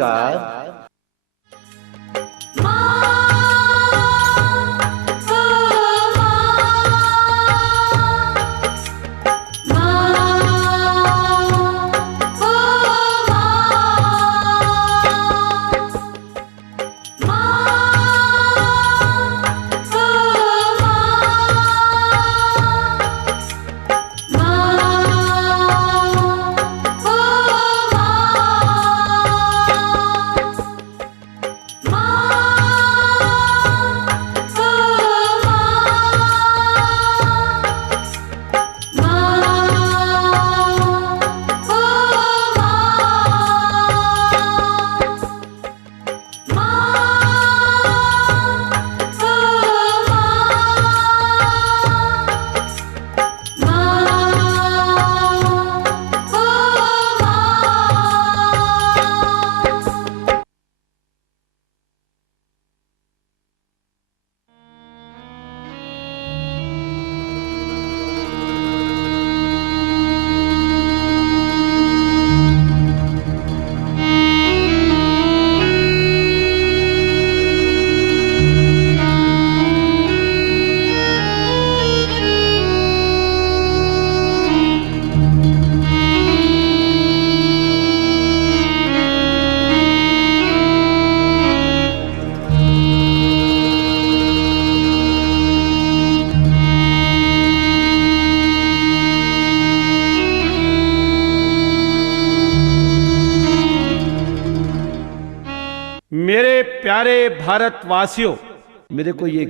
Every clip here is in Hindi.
नमस्कार। मेरे प्यारे भारतवासियों, मेरे को ये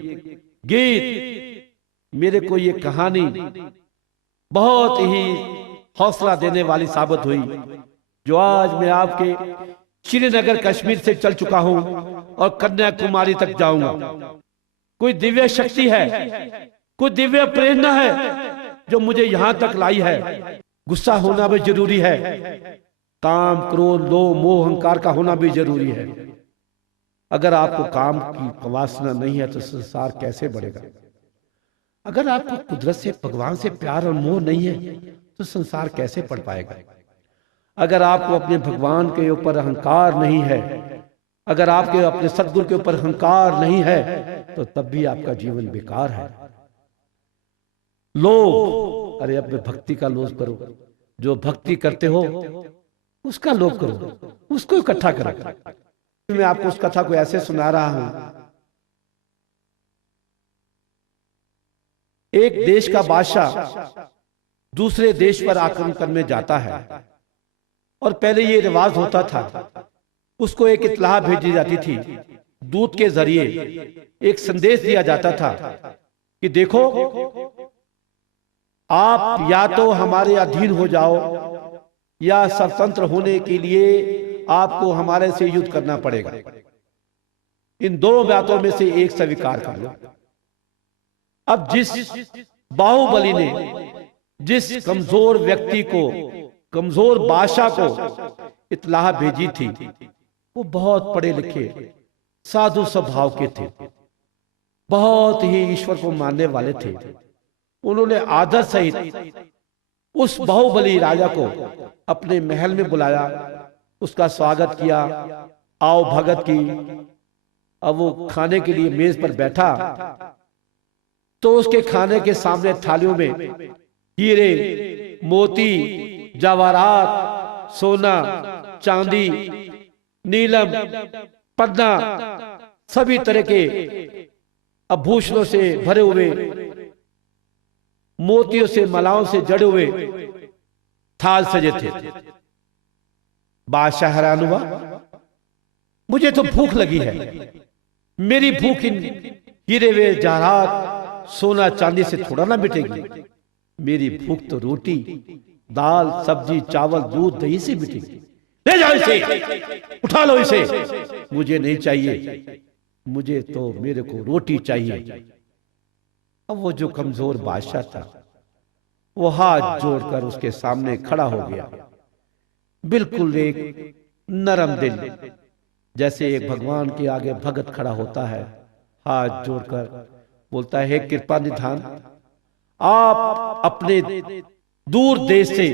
गीत, मेरे को ये कहानी बहुत ही हौसला देने वाली साबित हुई, जो आज मैं आपके श्रीनगर कश्मीर से चल चुका हूं और कन्याकुमारी तक जाऊंगा। कोई दिव्य शक्ति है, कोई दिव्य प्रेरणा है जो मुझे यहां तक लाई है। गुस्सा होना भी जरूरी है, काम, क्रोध, लोभ, मोह, अहंकार का होना भी जरूरी है। अगर आपको काम की वासना नहीं है तो संसार कैसे बढ़ेगा? अगर आपको कुदरत से, भगवान से प्यार और मोह नहीं है तो संसार कैसे बढ़ पाएगा? अगर आपको अपने भगवान के ऊपर अहंकार नहीं है, अगर आपके अपने सद्गुरु के ऊपर अहंकार नहीं है, तो तब भी आपका जीवन बेकार है। लोभ, अरे अपने भक्ति का लोभ करो। जो भक्ति करते हो उसका लोभ करो, उसको इकट्ठा करो। मैं आपको उस कथा को ऐसे सुना रहा हूं। एक देश का बादशाह दूसरे देश पर आक्रमण करने जाता है और पहले ये रिवाज होता था, उसको एक इत्तला भेजी जाती थी, दूत के जरिए एक संदेश दिया जाता था कि देखो, आप या तो हमारे अधीन हो जाओ या स्वतंत्र होने के लिए आपको हमारे से युद्ध करना पड़ेगा। इन दो बातों में से एक स्वीकार कर लो। अब जिस बाहुबली ने जिस कमजोर व्यक्ति को, कमजोर बादशाह को इत्तला भेजी थी, वो बहुत पढ़े लिखे, साधु स्वभाव के थे, बहुत ही ईश्वर को मानने वाले थे। उन्होंने आदर सहित उस बाहुबली राजा को अपने महल में बुलाया, उसका स्वागत किया, आओ भगत की। अब वो खाने के लिए मेज पर बैठा तो उसके खाने के सामने थालियों में हीरे, मोती, जवाहरात, सोना, चांदी, नीलम, पन्ना, सभी तरह के आभूषणों से भरे हुए, मोतियों से, मालाओं से जड़े हुए थाल सजे थे। बादशाह हैरान हुआ, मुझे तो भूख लगी है, मेरी भूख इन हीरे वे जवाहरात, सोना चांदी से थोड़ा ना मिटेगी। मेरी भूख तो रोटी, दाल, सब्जी, चावल, दूध, दही से मिटेगी। ले जाओ इसे, उठा लो इसे। मुझे नहीं चाहिए, मुझे तो, मेरे को रोटी चाहिए। अब वो जो कमजोर बादशाह था, वो हाथ जोड़कर उसके सामने खड़ा हो गया, बिल्कुल एक नरम दिल, जैसे एक भगवान के आगे भगत खड़ा होता है, हाथ जोड़कर बोलता है, कृपा निधान, आप अपने दूर देश से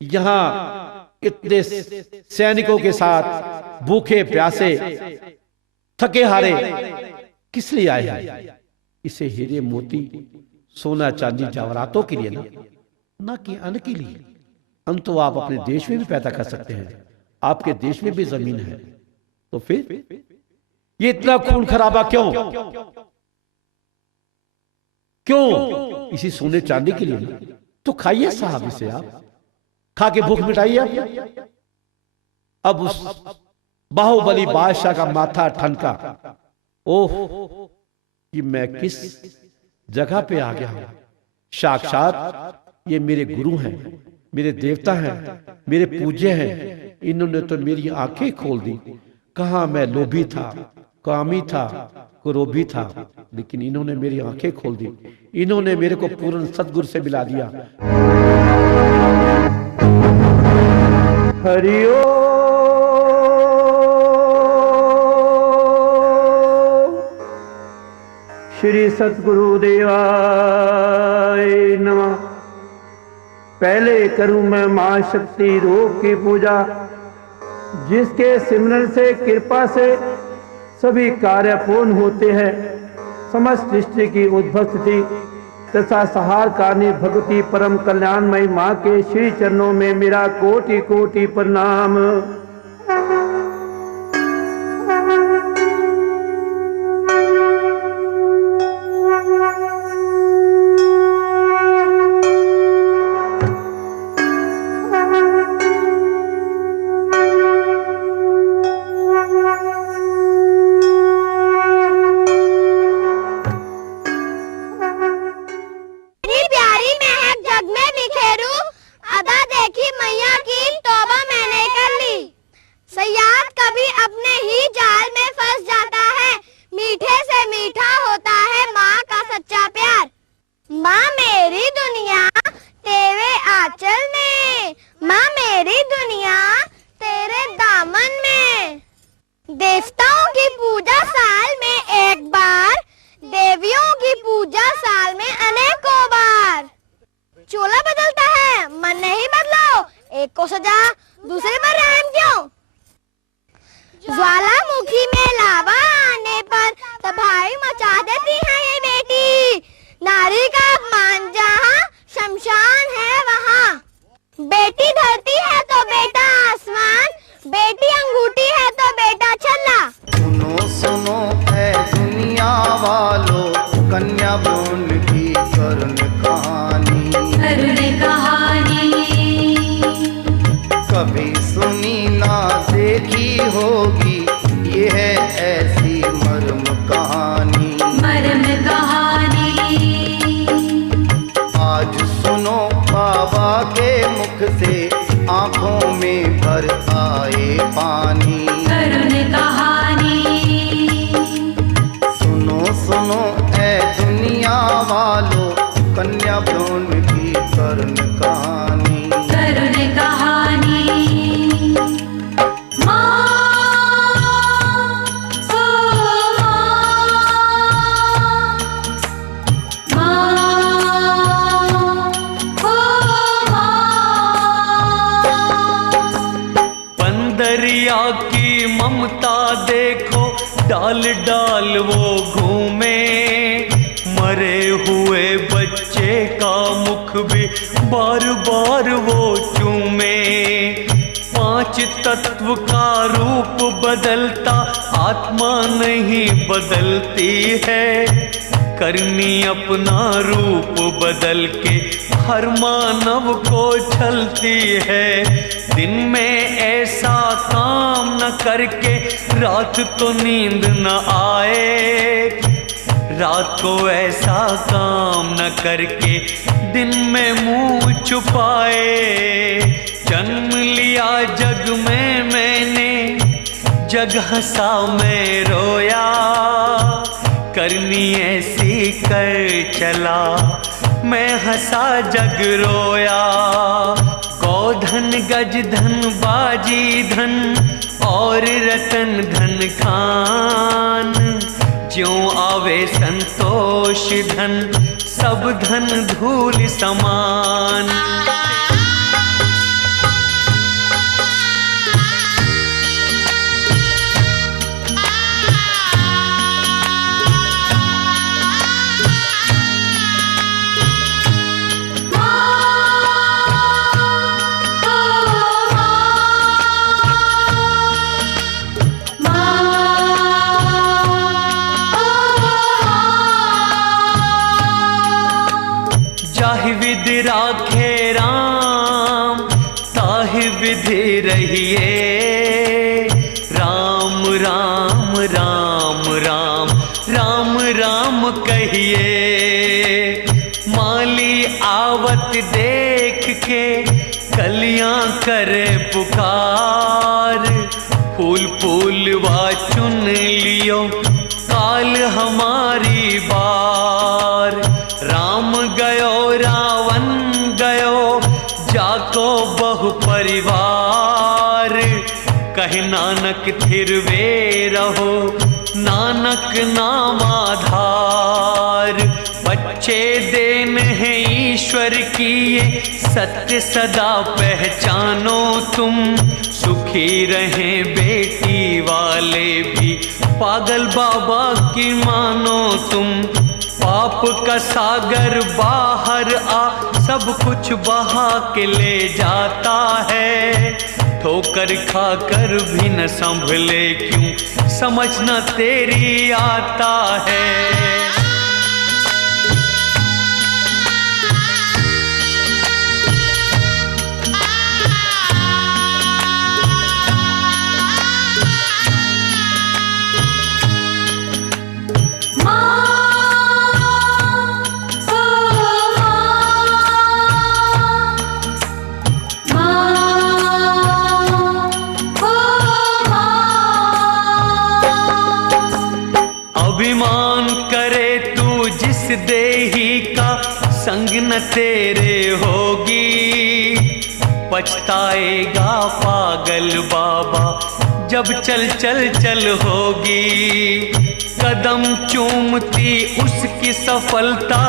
यहां इतने सैनिकों के साथ भूखे प्यासे थके हारे किस लिए आए हैं? इसे हीरे मोती सोना चांदी जवाहरातों के लिए ना कि अन्न के लिए। अन्न तो आप अपने देश में भी पैदा कर सकते हैं, आपके देश में भी जमीन है, तो फिर ये इतना खून खराबा क्यों? क्यों? इसी सोने चांदी के लिए? तो खाइए साहब इसे, आप खा के भूख मिटाइए आप। अब उस बाहुबली बादशाह का माथा ठनका, ओह कि मैं किस जगह पे आ गया हूं। साक्षात ये मेरे गुरु हैं, मेरे देवता हैं, मेरे पूज्य हैं। इन्होंने तो मेरी आंखें खोल दी। कहां मैं लोभी था, कामी था, क्रोधी था, लेकिन इन्होंने मेरी आंखें खोल दी। इन्होंने मेरे को पूर्ण सतगुरु से मिला दिया। हरिओ श्री सतगुरु देवाय नमः। पहले करूं मैं मां शक्ति रूप की पूजा, जिसके सिमरन से कृपा से सभी कार्य पूर्ण होते हैं। समस्त सृष्टि की उद्भव स्थिति तथा सहार कारणी भगवती परम कल्याणमयी मां के श्री चरणों में मेरा कोटि कोटि प्रणाम। देवताओं की पूजा साल में एक बार, देवियों की पूजा साल में अनेकों बार। चोला बदलता है, मन नहीं बदलाओ। एक को सजा, दूसरे पर रहम क्यों? ज्वालामुखी में लावा आने पर तबाही मचा देती है ये बेटी। नारी का अपमान जहाँ, शमशान है वहाँ। बेटी धरती है तो बेटा आसमान, बेटी अंगूठी है तो बेटा छल्ला। सुनो सुनो है दुनिया वालों, कन्या भ्रूण की करुण कहानी। कभी सुनी ना देखी होगी, ये है ऐसी मर्म कहानी। आज सुनो बाबा के मुख से, आंखों में भर आए पानी। सुनो सुनो ऐ दुनिया वालों, कन्या भ्रूण की करुण कहानी। पंदरिया की ममता देखो, डाल डाल वो घूमे। मरे हुए बच्चे का मुख भी बार बार वो चूमे। पांच तत्व का रूप बदलता, आत्मा नहीं बदलती है। करनी अपना रूप बदल के हर मानव को छलती है। दिन में ऐसा काम न करके रात को नींद न आए। रात को ऐसा काम न करके दिन में मुंह छुपाए। जन्म लिया जग में मैंने, जग हंसा मैं रोया। करनी ऐसी कर चला, मैं हंसा जग रोया। गौधन गज धन बाजी धन, और रतन धन खान। ज्यों आवे संतोष धन, सब धन धूल समान। विधि राखे राम, ताहि विधि रहिए। राम राम राम राम राम राम कहिए। माली आवत देख के कलियां करे पुकार, फूल फूल वा चुन लियो काल हमारी बार। राम गयो रावण गयो जाको बहु परिवार, कहे नानक थिर वे रहो नानक नाम आधार। बच्चे देन है ईश्वर की ये सत्य सदा पहचानो तुम, सुखी रहे बेटी वाले भी पागल बाबा की मानो तुम। पाप का सागर बाहर आ सब कुछ बहा के ले जाता है, ठोकर खाकर भी न संभले क्यों समझना तेरी आता है। अभिमान करे तू जिस देही का संग न तेरे होगी, पछताएगा पागल बाबा जब चल चल चल होगी। कदम चूमती उसकी सफलता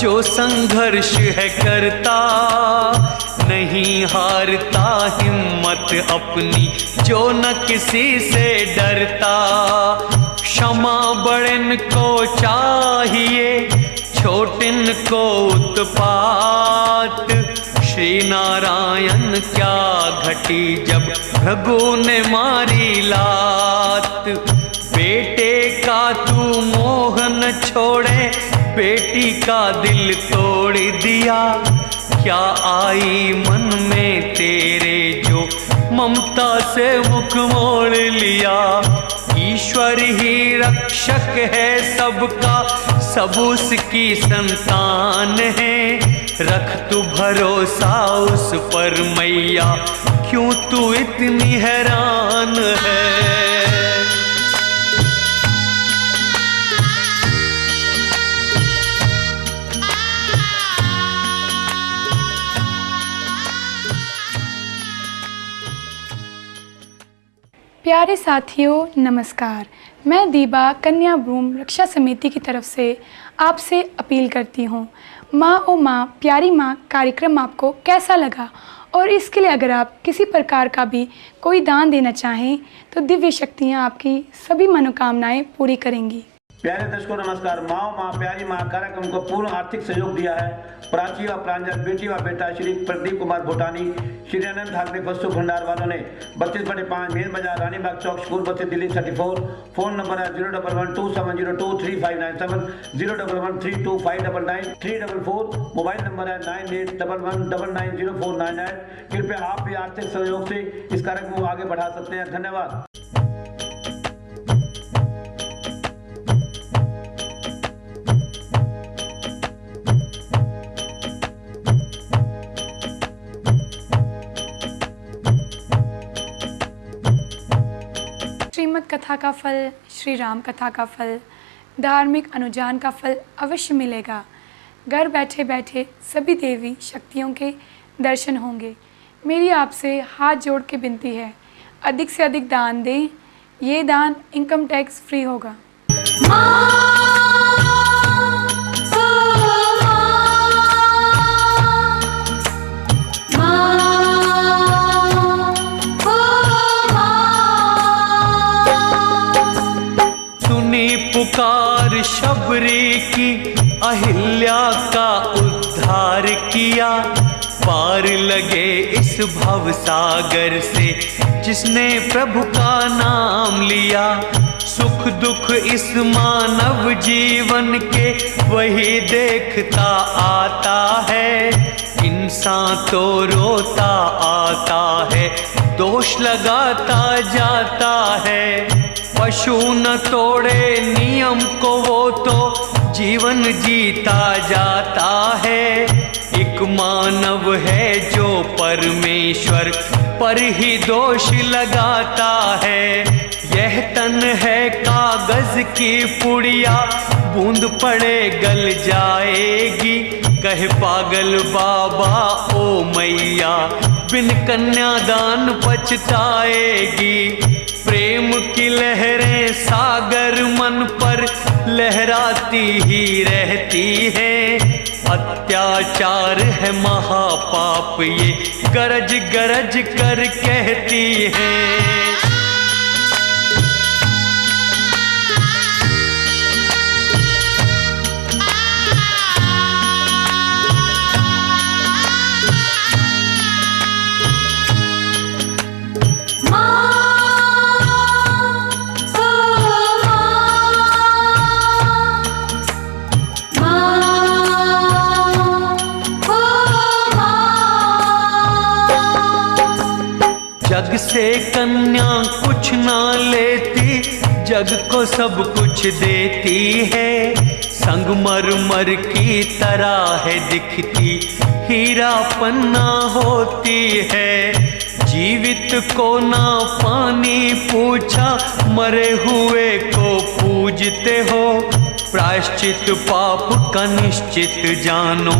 जो संघर्ष है करता, नहीं हारता हिम्मत अपनी जो न किसी से डरता। क्षमा बड़न को चाहिए छोटिन को उत्पात, श्री नारायण क्या घटी जब भृगु ने मारी लात। बेटे का तू मोह न छोड़े बेटी का दिल तोड़ दिया, क्या आई मन में तेरे जो ममता से मुख मोड़ लिया। ईश्वर ही रक्षक है सबका सब उसकी संतान है, रख तू भरोसा उस पर मैया क्यों तू इतनी हैरान है। प्यारे साथियों नमस्कार, मैं दीबा कन्या ब्रूम रक्षा समिति की तरफ से आपसे अपील करती हूँ। माँ ओ माँ प्यारी माँ कार्यक्रम आपको कैसा लगा, और इसके लिए अगर आप किसी प्रकार का भी कोई दान देना चाहें तो दिव्य शक्तियाँ आपकी सभी मनोकामनाएं पूरी करेंगी। प्यारे दर्शकों नमस्कार। माँ प्यारी माँ कार्यक्रम को पूर्ण आर्थिक सहयोग दिया है प्राची व प्रांजल बेटी व बेटा श्री प्रदीप कुमार भूटानी, श्री अनंत ठाकरे वस्तु भंडार वालों ने 32/5 मेन बाजार रानीबाग चौक स्कूल बस्ती दिल्ली 34। फोन नंबर है 01127023597, 011325999, 344। मोबाइल नंबर है 9811990499। कृपया आप भी आर्थिक सहयोग से इस कार्यक्रम को आगे बढ़ा सकते हैं। धन्यवाद। श्रीमद् कथा का फल, श्री राम कथा का फल, धार्मिक अनुजान का फल अवश्य मिलेगा। घर बैठे बैठे सभी देवी शक्तियों के दर्शन होंगे। मेरी आपसे हाथ जोड़ के विनती है, अधिक से अधिक दान दें। ये दान इनकम टैक्स फ्री होगा। पुकार शबरी की अहिल्या का उद्धार किया, पार लगे इस भव सागर से जिसने प्रभु का नाम लिया। सुख दुख इस मानव जीवन के वही देखता आता है। इंसान तो रोता आता है, दोष लगाता जाता है। पशु न तोड़े नियम को वो तो जीवन जीता जाता है। एक मानव है जो परमेश्वर पर ही दोष लगाता है। यह तन है कागज की पुड़िया, बूंद पड़े गल जाएगी। कहे पागल बाबा ओ मैया, बिन कन्यादान पछताएगी। प्रेम की लहरें सागर मन पर लहराती ही रहती है। अत्याचार है महापाप ये गरज गरज कर कहती है। जग से कन्या कुछ ना लेती, जग को सब कुछ देती है। संगमरमर की तरह है दिखती, हीरा पन्ना होती है। जीवित को ना पानी पूछा, मरे हुए को पूजते हो। प्रायश्चित पाप का निश्चित जानो,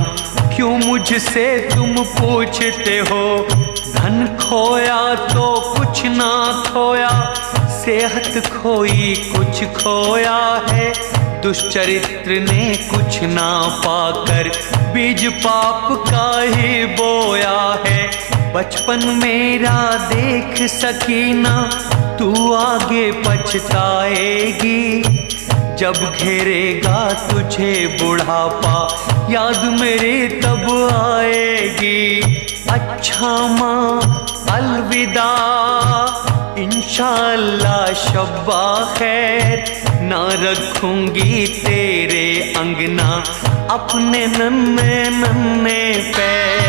क्यों मुझसे तुम पूछते हो। धन खोया तो कुछ ना खोया, सेहत खोई कुछ खोया है। दुष्चरित्र ने कुछ ना पाकर बीज पाप का ही बोया है। बचपन मेरा देख सकीना, तू आगे पछताएगी। जब घेरेगा तुझे बुढ़ापा, याद मेरी तब आएगी। अच्छा माँ अलविदा, इंशाअल्लाह शब्बा खैर। ना रखूंगी तेरे अंगना अपने नन्हे नन्हे पैर।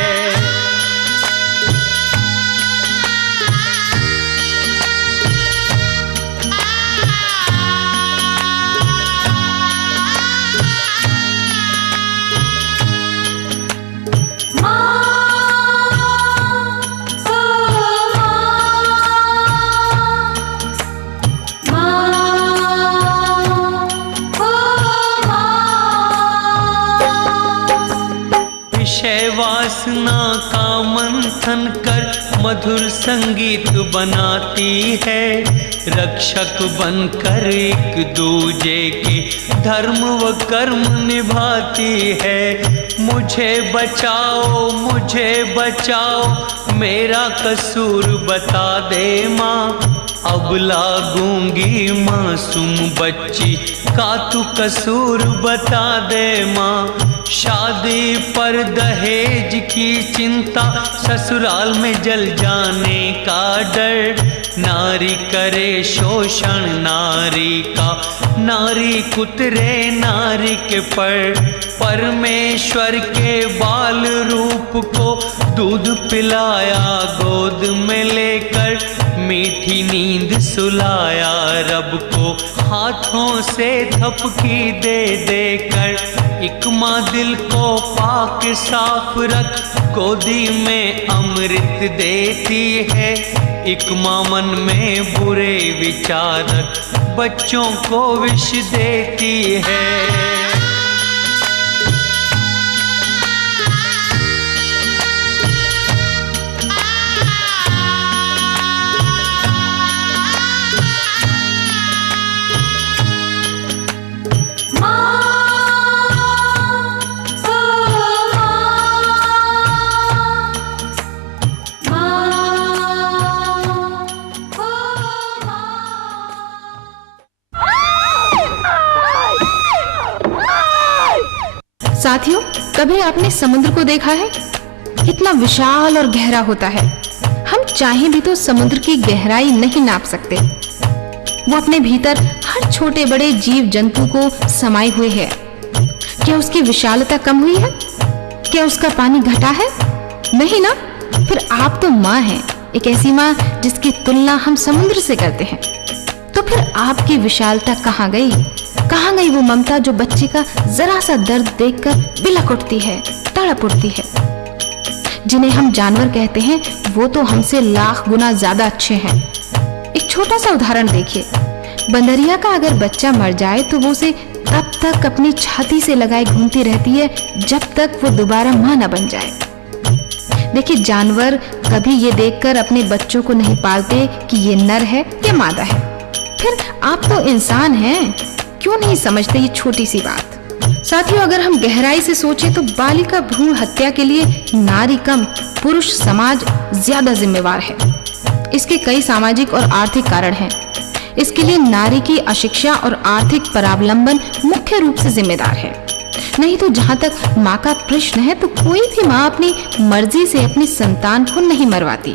वासना का मंथन कर मधुर संगीत बनाती है। रक्षक बनकर एक दूजे के धर्म व कर्म निभाती है। मुझे बचाओ मेरा कसूर बता दे माँ। अब लागूंगी मासूम बच्ची का तू कसूर बता दे माँ। शादी पर दहेज की चिंता, ससुराल में जल जाने का डर। नारी करे शोषण नारी का, नारी कुतरे नारी के परमेश्वर के बाल रूप को दूध पिलाया गोद में लेकर। मीठी नींद सुलाया रब को हाथों से थपकी दे देकर। एक माँ दिल को पाक साफ रख गोदी में अमृत देती है। एक माँ मन में बुरे विचार रख बच्चों को विष देती है। साथियों, कभी आपने समुद्र को देखा है? कितना विशाल और गहरा होता है। हम चाहें भी तो समुद्र की गहराई नहीं नाप सकते। वो अपने भीतर हर छोटे बड़े जीव जंतु को समाये हुए है। क्या उसकी विशालता कम हुई है? क्या उसका पानी घटा है? नहीं ना। फिर आप तो माँ हैं, एक ऐसी माँ जिसकी तुलना हम समुद्र से करते हैं। तो फिर आपकी विशालता कहाँ गई? कहाँ गई वो ममता जो बच्चे का जरा सा दर्द देखकर बिलख उठती है, तड़प उठती है? जिन्हें हम जानवर कहते हैं वो तो हमसे लाख गुना ज्यादा अच्छे हैं। एक छोटा सा उदाहरण देखिए, बंदरिया का अगर बच्चा मर जाए तो वो उसे तब तक अपनी छाती से लगाए घूमती रहती है जब तक वो दोबारा मां न बन जाए। देखिए, जानवर कभी ये देखकर अपने बच्चों को नहीं पालते कि ये नर है या मादा है। फिर आप तो इंसान हैं, क्यों नहीं समझते ये छोटी सी बात? साथियों, अगर हम गहराई से सोचें तो बालिका भ्रूण हत्या के लिए नारी कम पुरुष समाज ज्यादा जिम्मेवार है। इसके कई सामाजिक और आर्थिक कारण हैं। इसके लिए नारी की अशिक्षा और आर्थिक परावलंबन मुख्य रूप से जिम्मेदार है। नहीं तो जहाँ तक माँ का प्रश्न है तो कोई भी माँ अपनी मर्जी से अपनी संतान को नहीं मरवाती।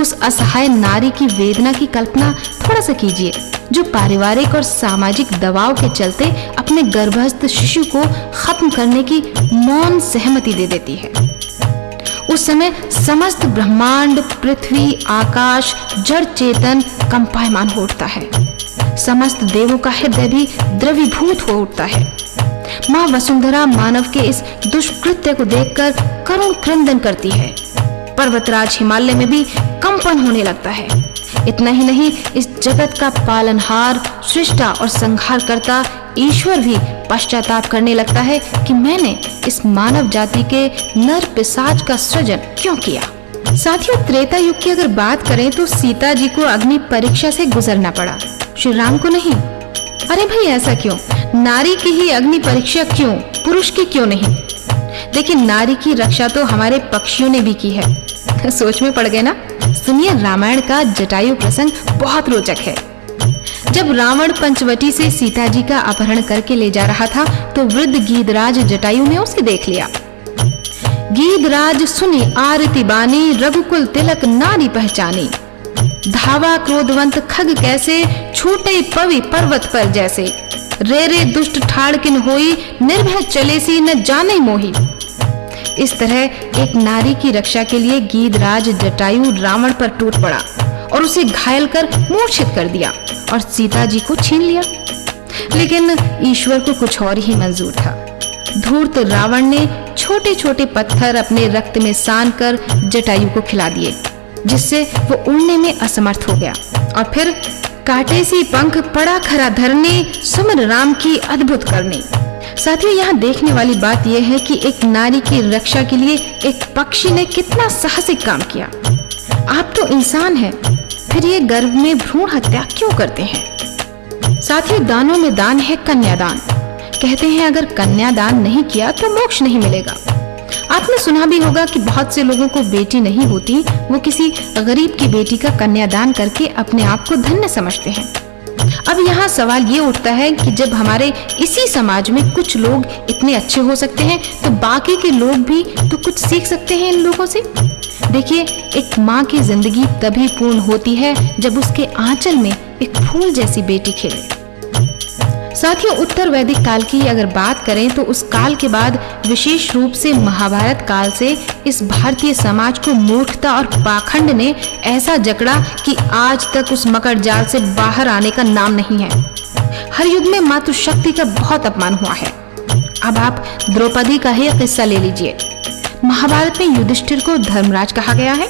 उस असहाय नारी की वेदना की कल्पना थोड़ा सा कीजिए, जो पारिवारिक और सामाजिक दबाव के चलते अपने गर्भस्थ शिशु को खत्म करने की मौन सहमति दे देती है। उस समय समस्त ब्रह्मांड, पृथ्वी, आकाश, जड़ चेतन कंपायमान हो उठता है। समस्त देवों का हृदय भी द्रवीभूत हो उठता है। माँ वसुंधरा मानव के इस दुष्कृत्य को देखकर करुण क्रंदन करती है। पर्वतराज हिमालय में भी कंपन होने लगता है। इतना ही नहीं, इस जगत का पालनहार, सृष्टा और संहारकर्ता ईश्वर भी पश्चाताप करने लगता है कि मैंने इस मानव जाति के नर पिशाच का सृजन क्यों किया। साथियों, त्रेता युग की अगर बात करें तो सीता जी को अग्नि परीक्षा से गुजरना पड़ा, श्री राम को नहीं। अरे भाई, ऐसा क्यों? नारी की ही अग्नि परीक्षा क्यों, पुरुष की क्यों नहीं? देखिए, नारी की रक्षा तो हमारे पक्षियों ने भी की है। सोच में पड़ गए ना? सुनिए, रामायण का जटायु प्रसंग बहुत रोचक है। जब रावण पंचवटी से सीता जी का अपहरण करके ले जा रहा था तो वृद्ध गीधराज जटायु ने उसे देख लिया। गीधराज सुनी आरती बानी, रघुकुल तिलक नारी पहचानी। धावा क्रोधवंत खग कैसे, छूटे पवि पर्वत पर जैसे। रे रे दुष्ट ठाड़किन होई, निर्भय चले सी न जाने मोही। इस तरह एक नारी की रक्षा के लिए गीधराज जटायु रावण पर टूट पड़ा और उसे घायल कर मूर्छित कर दिया और सीता जी को छीन लिया। लेकिन ईश्वर को कुछ और ही मंजूर था। धूर्त रावण ने छोटे छोटे पत्थर अपने रक्त में सान कर जटायु को खिला दिए, जिससे वो उड़ने में असमर्थ हो गया। और फिर काटे सी पंख पड़ा खरा धरने, सुमन राम की अद्भुत करने। साथियों, यहाँ देखने वाली बात यह है कि एक नारी की रक्षा के लिए एक पक्षी ने कितना साहसिक काम किया। आप तो इंसान हैं, फिर ये गर्भ में भ्रूण हत्या क्यों करते हैं? साथियों, दानों में दान है कन्यादान। कहते हैं अगर कन्यादान नहीं किया तो मोक्ष नहीं मिलेगा। आपने सुना भी होगा कि बहुत से लोगों को बेटी नहीं होती, वो किसी गरीब की बेटी का कन्यादान करके अपने आप को धन्य समझते हैं। अब यहाँ सवाल ये उठता है कि जब हमारे इसी समाज में कुछ लोग इतने अच्छे हो सकते हैं तो बाकी के लोग भी तो कुछ सीख सकते हैं इन लोगों से। देखिए, एक माँ की जिंदगी तभी पूर्ण होती है जब उसके आंचल में एक फूल जैसी बेटी खिले। साथियों, उत्तर वैदिक काल की अगर बात करें तो उस काल के बाद विशेष रूप से महाभारत काल से इस भारतीय समाज को मूर्खता और पाखंड ने ऐसा जकड़ा कि आज तक उस मकर जाल से बाहर आने का नाम नहीं है। हर युग में मातृशक्ति का बहुत अपमान हुआ है। अब आप द्रौपदी का ही किस्सा ले लीजिए। महाभारत में युधिष्ठिर को धर्मराज कहा गया है,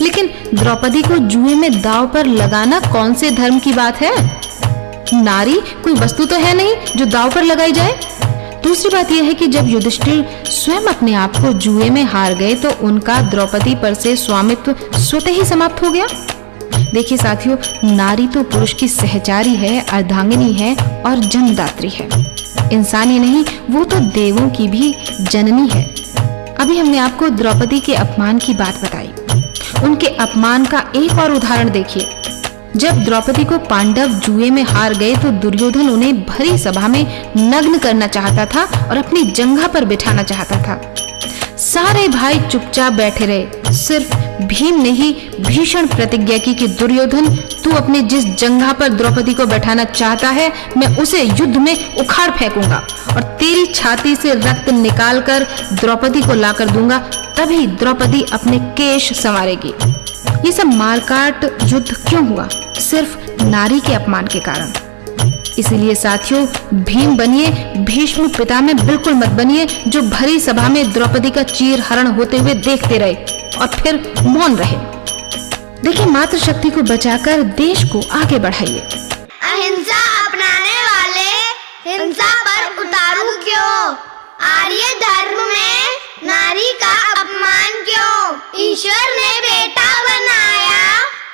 लेकिन द्रौपदी को जुए में दांव पर लगाना कौन से धर्म की बात है? नारी कोई वस्तु तो है नहीं जो दांव पर लगाई जाए। दूसरी बात यह है कि जब युधिष्ठिर स्वयं अपने आप को जुए में हार गए तो उनका द्रौपदी पर से स्वामित्व स्वतः ही समाप्त हो गया। देखिए साथियों, नारी तो पुरुष की सहचारी है, अर्धांगिनी है और जन्मदात्री है। इंसान ही नहीं, वो तो देवों की भी जननी है। अभी हमने आपको द्रौपदी के अपमान की बात बताई। उनके अपमान का एक और उदाहरण देखिए। जब द्रौपदी को पांडव जुए में हार गए तो दुर्योधन उन्हें भरी सभा में नग्न करना चाहता था और अपनी जंघा पर बिठाना चाहता था। सारे भाई चुपचाप बैठे रहे, सिर्फ भीम ने ही भीषण प्रतिज्ञा की कि दुर्योधन, तू अपने जिस जंघा पर द्रौपदी को बैठाना चाहता है, मैं उसे युद्ध में उखाड़ फेंकूंगा और तेरी छाती से रक्त निकालकर द्रौपदी को लाकर दूंगा, तभी द्रौपदी अपने केश संवारेगी। ये सब मारकाट युद्ध क्यों हुआ? सिर्फ नारी के अपमान के कारण। इसीलिए साथियों, भीम बनिए, भीष्म पितामह बिल्कुल मत बनिए, जो भरी सभा में द्रौपदी का चीर हरण होते हुए देखते रहे और फिर मौन रहे। देखिए, मातृशक्ति को बचाकर देश को आगे बढ़ाइए। अहिंसा अपनाने वाले हिंसा पर उतारू क्यों? आर्य धर्म में नारी का अपमान क्यों? ईश्वर ने बेटा बनाया,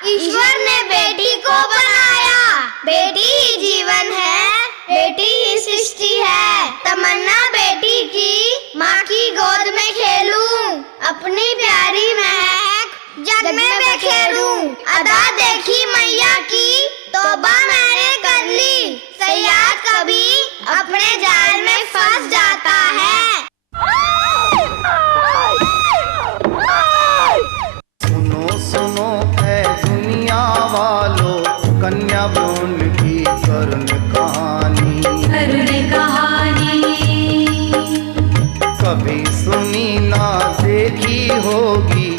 ईश्वर ने बेटी को बनाया। बेटी ही जीवन है, बेटी ही सृष्टि है। तमन्ना बेटी की माँ की गोद में खेलूं, अपनी प्यारी महक जग में बिखेरूं। अदा देखी मैया की, तौबा मैंने कर ली, सयाद कभी अपने जाल में फंस जाता है। सुनो सुनो ऐ दुनिया वालों, कन्या भ्रूण की करुण कहानी। कभी सुनी ना देखी होगी,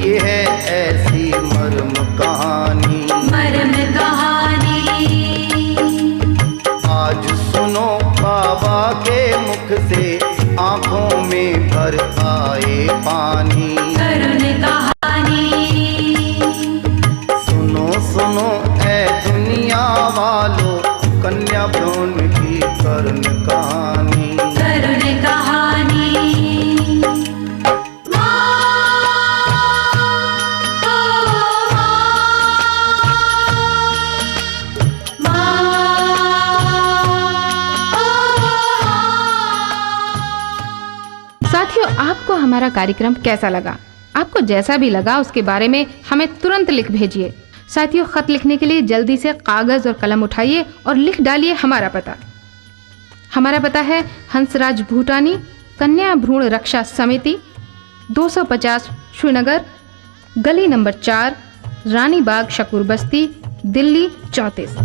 ये है ऐसी मर्म कहानी। आज सुनो बाबा के मुख से, आंखों में भर आए पानी। सुनो सुनो ऐ दुनिया वालों, कन्या भ्रूण की करुण कहानी। साथियों, आपको हमारा कार्यक्रम कैसा लगा? आपको जैसा भी लगा उसके बारे में हमें तुरंत लिख भेजिए। साथियों, खत लिखने के लिए जल्दी से कागज और कलम उठाइए और लिख डालिए हमारा पता। हमारा पता है हंसराज भूटानी, कन्या भ्रूण रक्षा समिति, 250 श्रीनगर, गली नंबर 4, रानी बाग, शकूर बस्ती, दिल्ली 34।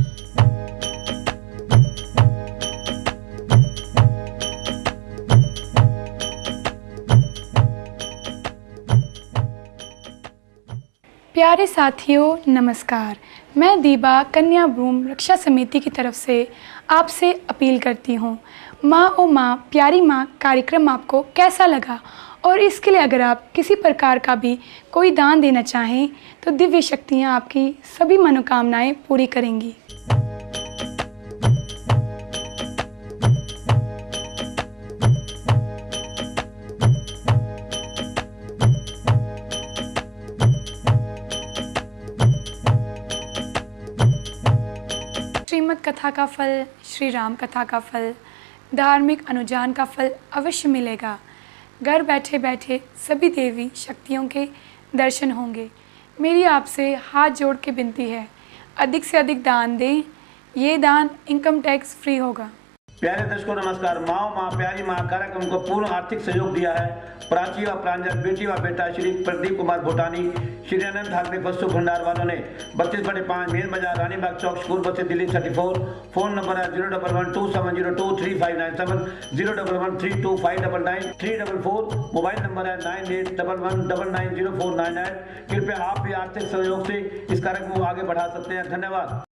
प्यारे साथियों, नमस्कार। मैं दीबा कन्या भ्रूण रक्षा समिति की तरफ से आपसे अपील करती हूँ, माँ ओ माँ प्यारी माँ कार्यक्रम आपको कैसा लगा? और इसके लिए अगर आप किसी प्रकार का भी कोई दान देना चाहें तो दिव्य शक्तियाँ आपकी सभी मनोकामनाएं पूरी करेंगी। श्रीमद् कथा का फल, श्री राम कथा का फल, धार्मिक अनुजान का फल अवश्य मिलेगा। घर बैठे बैठे सभी देवी शक्तियों के दर्शन होंगे। मेरी आपसे हाथ जोड़ के विनती है, अधिक से अधिक दान दें। ये दान इनकम टैक्स फ्री होगा। प्यारे दर्शकों नमस्कार। माँ प्यारी माँ कार्यक्रम को पूर्ण आर्थिक सहयोग दिया है प्राची व प्रांजल, बेटी व बेटा श्री प्रदीप कुमार भूटानी, श्री अनंत ठाकरे वस्तु भंडार वालों ने 32/5 मेन बाजार, रानी बाग चौक, स्कूल बस्ती, दिल्ली 34। फोन नंबर है 01127023597, 011325999 344। मोबाइल नंबर है 9811990498। कृपया आप भी आर्थिक सहयोग से इस कार्यक्रम को आगे बढ़ा सकते हैं। धन्यवाद।